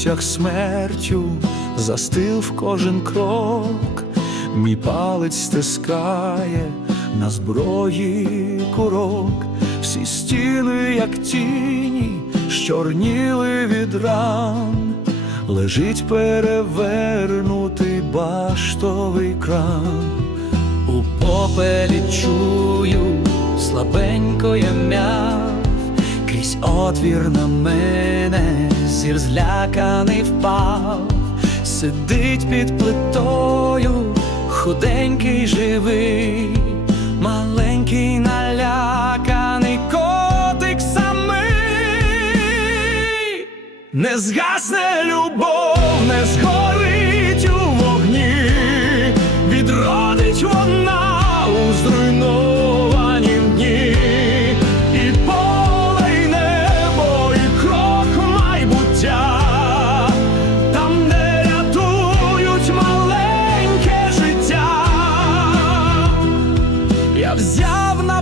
обсяг смертю, застив кожен крок, мій палець стискає на зброї курок, всі стіни, як тіні, щорніли від ран, лежить перевернутий баштовий кран. У попелі чую слабенько я мяв, крізь отвір на мене зір зляканий впав, сидить під плитою, худенький живий, маленький наляканий котик самий, не згасне любов, не згорить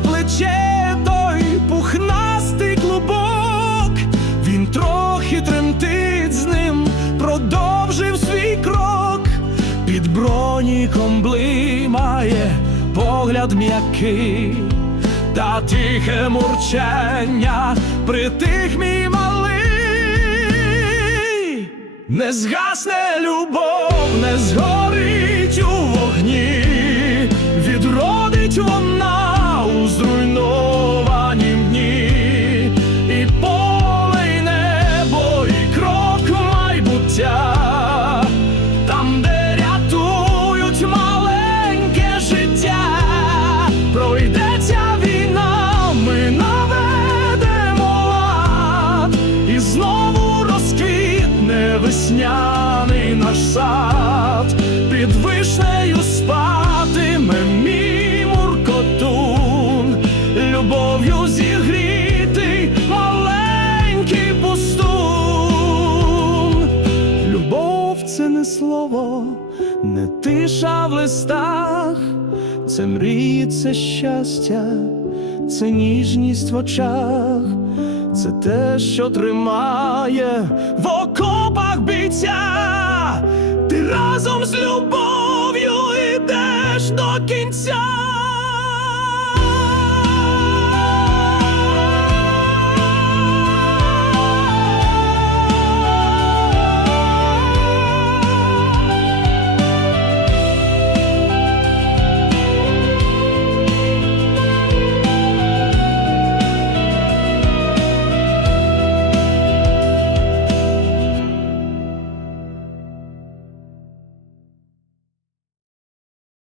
плече той пухнастий клубок, він трохи тремтить з ним, продовжив свій крок, під броніком блимає погляд м'який, та тихе мурчання притих мій малий, не згасне любов, весняний наш сад, під вишнею спатиме мій муркотун, любов'ю зігрітий маленький пустун. Любов це не слово, не тиша в листах, це мрії, це щастя, це ніжність в очах, це те, що тримає в окопах бійця. Ти разом з любов'ю йдеш до кінця.